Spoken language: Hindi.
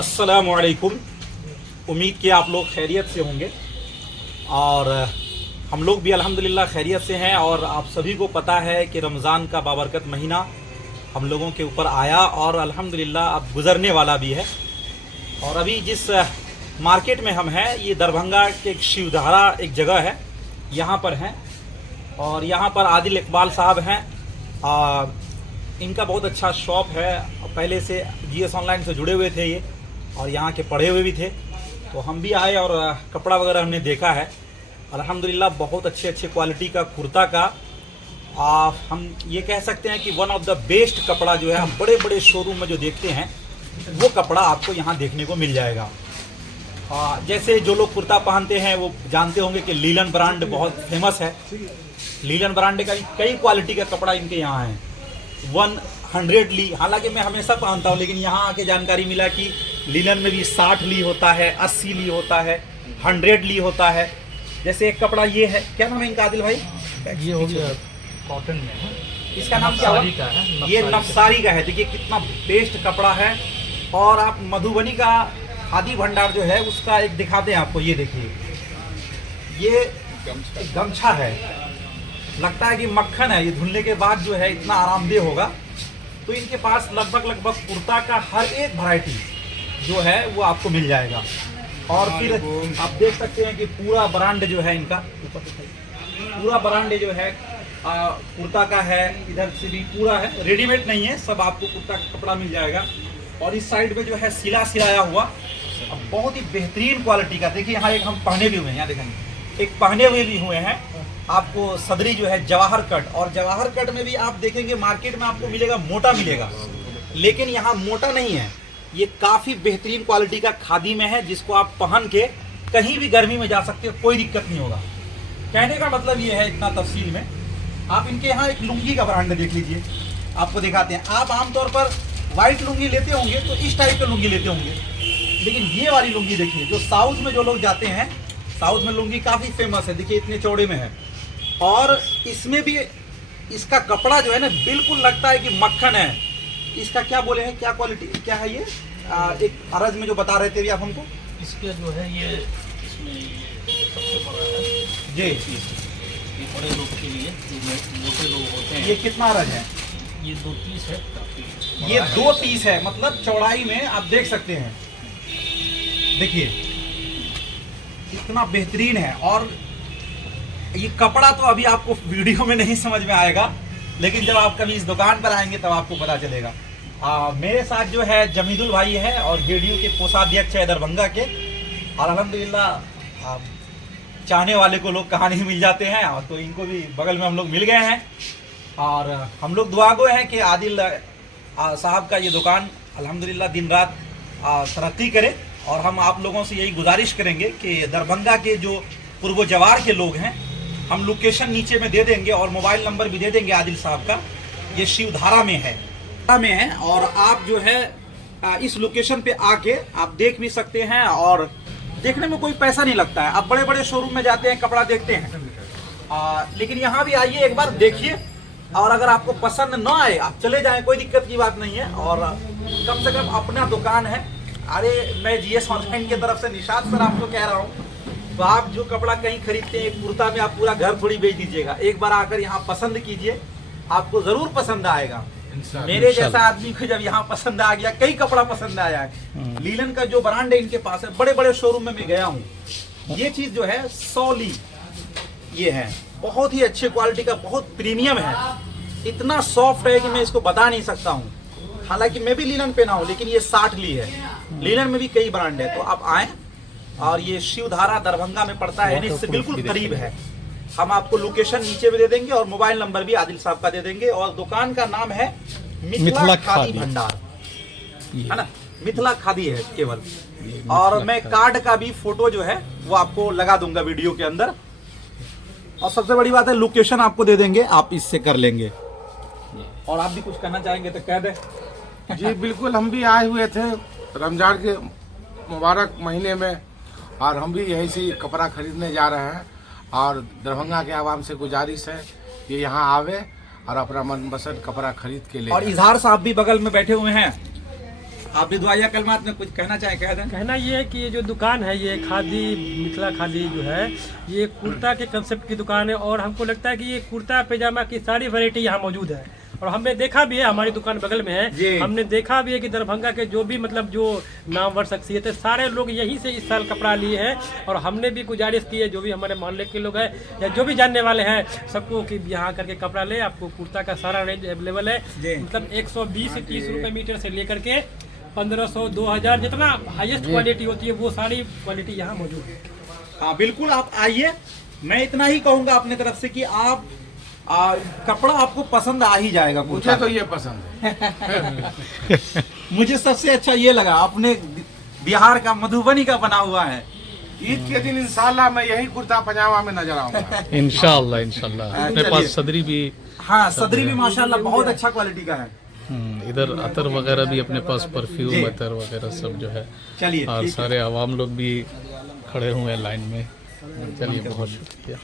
अस्सलामुअलैकुम। उम्मीद कि आप लोग खैरियत से होंगे और हम लोग भी अल्हम्दुलिल्लाह खैरियत से हैं। और आप सभी को पता है कि रमज़ान का बाबरकत महीना हम लोगों के ऊपर आया और अल्हम्दुलिल्लाह अब गुज़रने वाला भी है। और अभी जिस मार्केट में हम हैं ये दरभंगा के शिवधारा एक जगह है, यहाँ पर हैं और यहाँ पर आदिल इकबाल साहब हैं। इनका बहुत अच्छा शॉप है, पहले से जीएस ऑनलाइन से जुड़े हुए थे ये और यहाँ के पढ़े हुए भी थे। तो हम भी आए और कपड़ा वगैरह हमने देखा है। अल्हम्दुलिल्लाह बहुत अच्छे क्वालिटी का कुर्ता का हम ये कह सकते हैं कि वन ऑफ द बेस्ट कपड़ा जो है हम बड़े बड़े शोरूम में जो देखते हैं वो कपड़ा आपको यहाँ देखने को मिल जाएगा। जैसे जो लोग कुर्ता पहनते हैं वो जानते होंगे कि लीलन ब्रांड बहुत फेमस है। लीलन ब्रांड का कई क्वालिटी का कपड़ा इनके यहाँ है। 100 ली, हालांकि मैं हमेशा पहनता हूँ, लेकिन यहाँ आके जानकारी मिला कि लीलन में भी 60 ली होता है, 80 ली होता है, 100 ली होता है। जैसे एक कपड़ा ये है, क्या नाम है इनका आदिल भाई? ये हो गया कॉटन में है, इसका नाम क्या हुआ? का है, ये नफसारी का है। देखिए कितना बेस्ट कपड़ा है। और आप मधुबनी का खादी भंडार जो है उसका एक दिखाते हैं आपको। ये देखिए, ये गमछा है, लगता है कि मक्खन है। ये धुलने के बाद जो है इतना आरामदेह होगा। तो इनके पास लगभग कुर्ता का हर एक वैरायटी जो है वो आपको मिल जाएगा। और फिर आप देख सकते हैं कि पूरा ब्रांड जो है इनका, पूरा ब्रांड जो है कुर्ता का है। इधर से भी पूरा है, रेडीमेड नहीं है, सब आपको कुर्ता का कपड़ा मिल जाएगा। और इस साइड में जो है सिलाया हुआ बहुत ही बेहतरीन क्वालिटी का। देखिए यहाँ एक हम पहने भी हुए हैं, यहाँ देखेंगे एक पहने हुए भी हुए हैं। आपको सदरी जो है जवाहर कट, और जवाहर कट में भी आप देखेंगे मार्केट में आपको मिलेगा मोटा मिलेगा, लेकिन यहाँ मोटा नहीं है। ये काफ़ी बेहतरीन क्वालिटी का खादी में है, जिसको आप पहन के कहीं भी गर्मी में जा सकते हो, कोई दिक्कत नहीं होगा। कहने का मतलब ये है इतना तफसील में। आप इनके यहाँ एक लुंगी का ब्रांड देख लीजिए, आपको दिखाते हैं। आप आमतौर पर वाइट लुंगी लेते होंगे तो इस टाइप के लुंगी लेते होंगे, लेकिन ये वाली लुंगी देखिए, जो साउथ में जो लोग जाते हैं, साउथ में लुंगी काफ़ी फेमस है। देखिए इतने चौड़े में है और इसमें भी इसका कपड़ा जो है ना बिल्कुल लगता है कि मक्खन है। इसका क्या बोले हैं, क्या क्वालिटी क्या है ये? एक अरज में जो बता रहे थे भी आप हमको, इसके जो है ये इसमें ये सबसे बड़ा है जी। ये बड़े लोग के लिए, मोटे लोग होते हैं। ये कितना अरज है? ये 2 पीस है, काफी ये 2 पीस है, मतलब चौड़ाई में आप देख सकते हैं। देखिए इतना बेहतरीन है। और ये कपड़ा तो अभी आपको वीडियो में नहीं समझ में आएगा, लेकिन जब आप कभी इस दुकान पर आएंगे तब आपको पता चलेगा। मेरे साथ जो है जमीदुल भाई है और जेडीयू के कोषाध्यक्ष है दरभंगा के। और अल्हम्दुलिल्लाह चाहने वाले को लोग कहाँ नहीं मिल जाते हैं, और तो इनको भी बगल में हम लोग मिल गए हैं। और हम लोग दुआ गो हैं कि आदिल साहब का ये दुकान अल्हम्दुलिल्लाह दिन रात तरक्की करे। और हम आप लोगों से यही गुजारिश करेंगे कि दरभंगा के जो पूर्व जवार के लोग हैं, हम लोकेशन नीचे में दे देंगे और मोबाइल नंबर भी दे देंगे आदिल साहब का। ये शिवधारा में है और आप जो है इस लोकेशन पे आके आप देख भी सकते हैं। और देखने में कोई पैसा नहीं लगता है। आप बड़े बड़े शोरूम में जाते हैं, कपड़ा देखते हैं, लेकिन यहाँ भी आइए, एक बार देखिए, और अगर आपको पसंद न आए आप चले जाएं, कोई दिक्कत की बात नहीं है। और कम से कम अपना दुकान है। अरे मैं जीएस ऑनलाइन की तरफ से निशाद सर आपको कह रहा हूँ, तो आप जो कपड़ा कहीं खरीदते हैं कुर्ता में, आप पूरा घर थोड़ी बेच दीजिएगा। एक बार आकर यहाँ पसंद कीजिए, आपको जरूर पसंद आएगा। मेरे जैसा आदमी को जब यहाँ पसंद आ गया, कई कपड़ा पसंद आया है। लीलन का जो ब्रांड है इनके पास है, बड़े बड़े शोरूम में मैं गया हूँ। ये चीज जो है 100 ली ये है, बहुत ही अच्छे क्वालिटी का, बहुत प्रीमियम है। इतना सॉफ्ट है कि मैं इसको बता नहीं सकता हूँ। हालांकि मैं भी लीलन पहना हूँ, लेकिन ये 60 ली है। लीलन में भी कई ब्रांड है, तो आप आए। और ये शिवधारा दरभंगा में पड़ता है, इससे बिल्कुल करीब है। हम आपको लोकेशन नीचे में दे देंगे और मोबाइल नंबर भी आदिल साहब का दे देंगे। और दुकान का नाम है मिथिला खादी भंडार, है ना, मिथिला खादी है केवल। और मैं कार्ड का भी फोटो जो है वो आपको लगा दूंगा वीडियो के अंदर। और सबसे बड़ी बात है लोकेशन आपको दे देंगे, आप इससे कर लेंगे। और आप भी कुछ करना चाहेंगे तो कह दे। जी बिल्कुल, हम भी आए हुए थे रमजान के मुबारक महीने में, और हम भी यहीं से कपड़ा खरीदने जा रहे हैं। और दरभंगा के आवाम से गुजारिश है कि यहाँ आवे और अपना मनपसंद कपड़ा खरीद के ले। और इजहार साहब भी बगल में बैठे हुए हैं, आप भी दुआया कलमात में कुछ कहना चाहें, कह दें। कहना ये है कि ये जो दुकान है ये खादी मिथिला खादी जो है ये कुर्ता के कंसेप्ट की दुकान है और हमको लगता है कि ये कुर्ता पैजामा की सारी वैरायटी यहाँ मौजूद है और हमने देखा भी है, हमारी दुकान बगल में है, हमने देखा भी है कि दरभंगा के जो भी मतलब जो नामवर शख्सियत है सारे लोग यहीं से इस साल कपड़ा लिए हैं और हमने भी गुजारिश की है जो भी हमारे मोहल्ले के लोग हैं या जो भी जानने वाले हैं सबको कि यहाँ करके कपड़ा ले, आपको कुर्ता का सारा रेंज अवेलेबल है, मतलब 120 से 30 रुपये मीटर से लेकर के 1500 2000 जितना हाईएस्ट क्वालिटी होती है वो सारी क्वालिटी यहाँ मौजूद है। हाँ बिल्कुल, आप आइए। मैं इतना ही कहूँगा अपने तरफ से कि आप कपड़ा आपको पसंद आ ही जाएगा। मुझे तो ये पसंद है। मुझे सबसे अच्छा ये लगा, आपने बिहार का मधुबनी का बना हुआ है। ईद के दिन इंशाल्लाह मैं यही कुर्ता पजामा में नजर आऊंगा। इंशाल्लाह इंशाल्लाह। अपने पास सदरी भी, हाँ सदरी भी माशाल्लाह बहुत अच्छा क्वालिटी का है। इधर अतर वगैरह भी अपने पास, परफ्यूम अतर वगैरह सब जो है। चलिए, और ठीक है। सारे आवाम लोग भी खड़े हुए हैं लाइन में। चलिए, बहुत शुक्रिया।